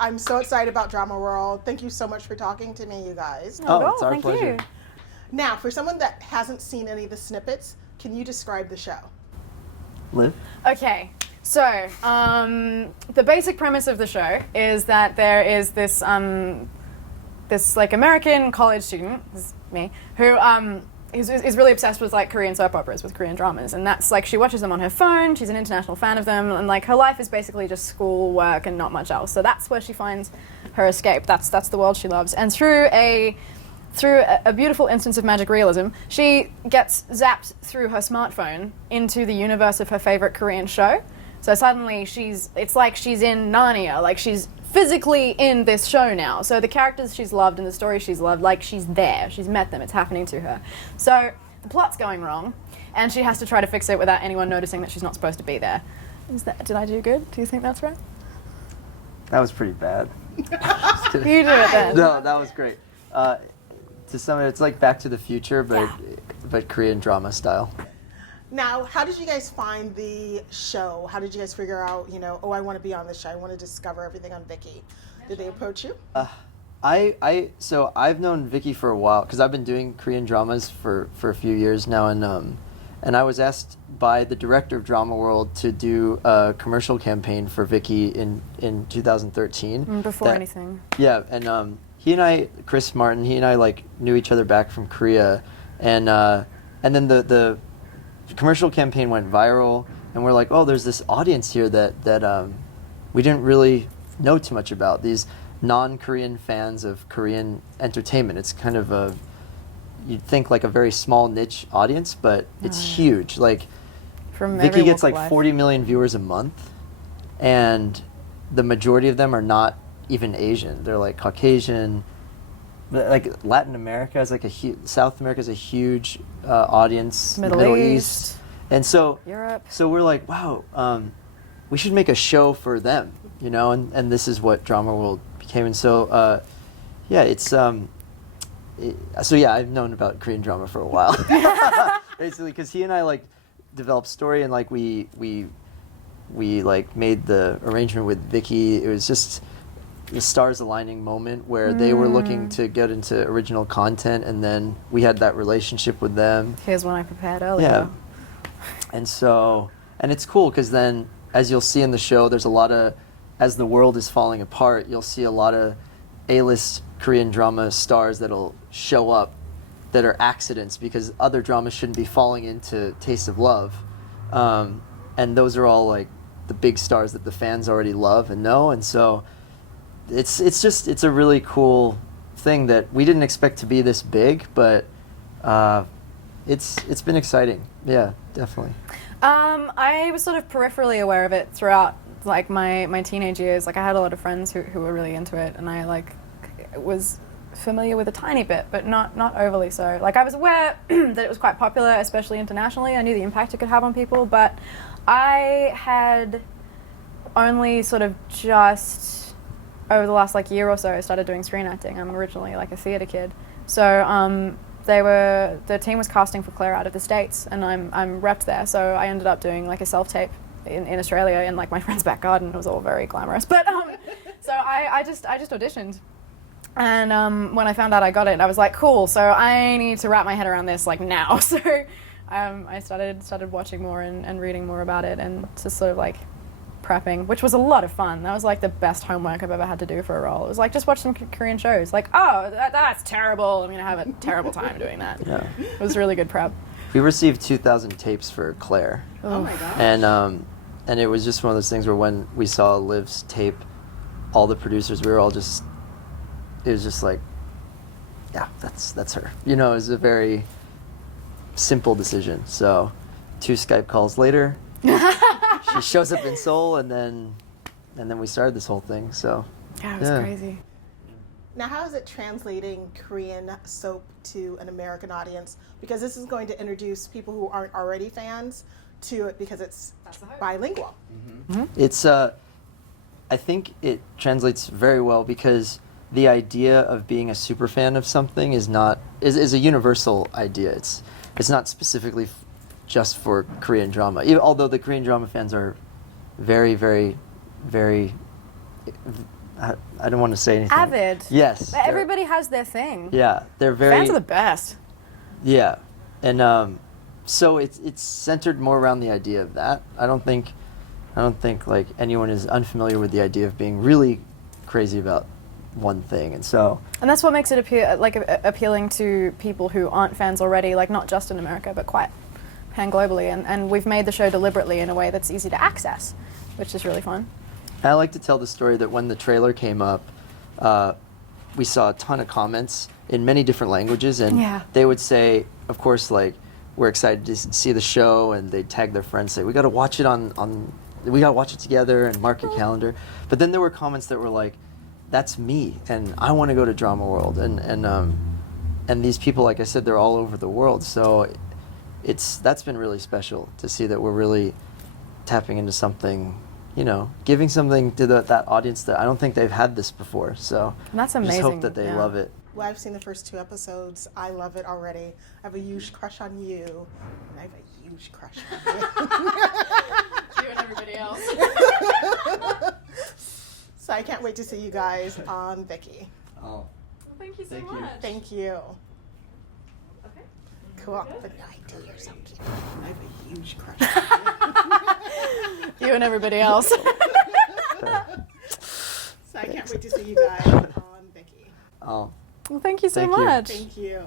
I'm so excited about Dramaworld. Thank you so much for talking to me, you guys. Oh, it's our pleasure. You. Now, for someone that hasn't seen any of the snippets, can you describe the show? Liv? Okay, so the basic premise of the show is that there is this this like American college student, this is me, who is really obsessed with like Korean soap operas, with Korean dramas, and that's like she watches them on her phone. She's an international fan of them, and like her life is basically just school, work, and not much else. So that's where she finds her escape. That's the world she loves, and through a beautiful instance of magic realism, she gets zapped through her smartphone into the universe of her favorite Korean show. So suddenly it's like she's in Narnia, like she's physically in this show now. So the characters she's loved and the stories she's loved, like she's there, she's met them, it's happening to her. So the plot's going wrong, and she has to try to fix it without anyone noticing that she's not supposed to be there. Did I do good? Do you think that's right? That was pretty bad. You do it then. No, that was great. To some, it's like Back to the Future, but Korean drama style. Now, how did you guys find the show? How did you guys figure out, oh, I want to be on this show. I want to discover everything on Viki. Did they approach you? So I've known Viki for a while because I've been doing Korean dramas for a few years now, and I was asked by the director of Dramaworld to do a commercial campaign for Viki in 2013. Before anything. Yeah, and he and I, Chris Martin, he and I like knew each other back from Korea, and then the commercial campaign went viral, and we're like, oh, there's this audience here that we didn't really know too much about. These non-Korean fans of Korean entertainment. It's kind of you'd think like a very small niche audience, but it's huge. Like From Viki gets like life. 40 million viewers a month, and the majority of them are not even Asian. They're like Caucasian. Like Latin America is like South America is a huge audience. Middle East. And so Europe. So we're like, wow, we should make a show for them, and this is what Dramaworld became. And so it's so yeah, I've known about Korean drama for a while, basically, because he and I like developed story, and like we like made the arrangement with Viki. It was just the stars aligning moment where they were looking to get into original content, and then we had that relationship with them. Here's one I prepared earlier. Yeah. And so, and it's cool because then, as you'll see in the show, there's a lot of, as the world is falling apart, you'll see a lot of A-list Korean drama stars that'll show up that are accidents because other dramas shouldn't be falling into Taste of Love. And those are all like the big stars that the fans already love and know. And so it's a really cool thing that we didn't expect to be this big, but it's been exciting. Yeah, definitely. I was sort of peripherally aware of it throughout like my teenage years. Like I had a lot of friends who were really into it, and I like was familiar with a tiny bit, but not overly so. Like I was aware that it was quite popular, especially internationally. I knew the impact it could have on people, but I had only sort of just over the last like year or so started doing screen acting. I'm originally like a theatre kid, so the team was casting for Claire out of the States, and I'm repped there, so I ended up doing like a self-tape in Australia in like my friend's back garden. It was all very glamorous, but so I just auditioned, and when I found out I got it, I was like, cool, so I need to wrap my head around this like now. So I started watching more and reading more about it, and just sort of like prepping, which was a lot of fun. That was like the best homework I've ever had to do for a role. It was like, just watch some Korean shows. Like, oh, that's terrible. I'm going to have a terrible time doing that. Yeah. It was really good prep. We received 2,000 tapes for Claire. Oh my gosh. And it was just one of those things where when we saw Liv's tape, all the producers, we were all just, it was just like, yeah, that's her. It was a very simple decision. So 2 Skype calls later, she shows up in Seoul, and then we started this whole thing. So Yeah, it was crazy. Now, how is it translating Korean soap to an American audience? Because this is going to introduce people who aren't already fans to it because it's bilingual. Mm-hmm. It's I think it translates very well because the idea of being a super fan of something is a universal idea. It's not specifically just for Korean drama. Although the Korean drama fans are very, very, very I don't want to say anything. Avid. Yes. But everybody has their thing. Yeah, they're very. Fans are the best. Yeah, and so it's centered more around the idea of that. I don't think like anyone is unfamiliar with the idea of being really crazy about one thing, and so. And that's what makes it appealing to people who aren't fans already, like not just in America, but quite pan-globally. And we've made the show deliberately in a way that's easy to access, which is really fun. I like to tell the story that when the trailer came up, we saw a ton of comments in many different languages, and they would say, of course, like, we're excited to see the show, and they'd tag their friends, say, we got to watch it we got to watch it together and mark your calendar. But then there were comments that were like, that's me, and I want to go to Dramaworld, and these people, like I said, they're all over the world, so that's been really special to see that we're really tapping into something, you know, giving something to that audience that I don't think they've had this before. So and that's amazing. I just hope that they love it. Well, I've seen the first 2 episodes. I love it already. I have a huge crush on you, and I have a huge crush on you. You and everybody else. So I can't wait to see you guys on Viki. Oh, Well, thank you so Thank you. much. Thank you. Okay. Cool. But no, I do. You're so cute. I have a huge crush on you. You and everybody else. So I can't wait to see you guys on Viki. oh. Well, thank you so Thank you. much. Thank you.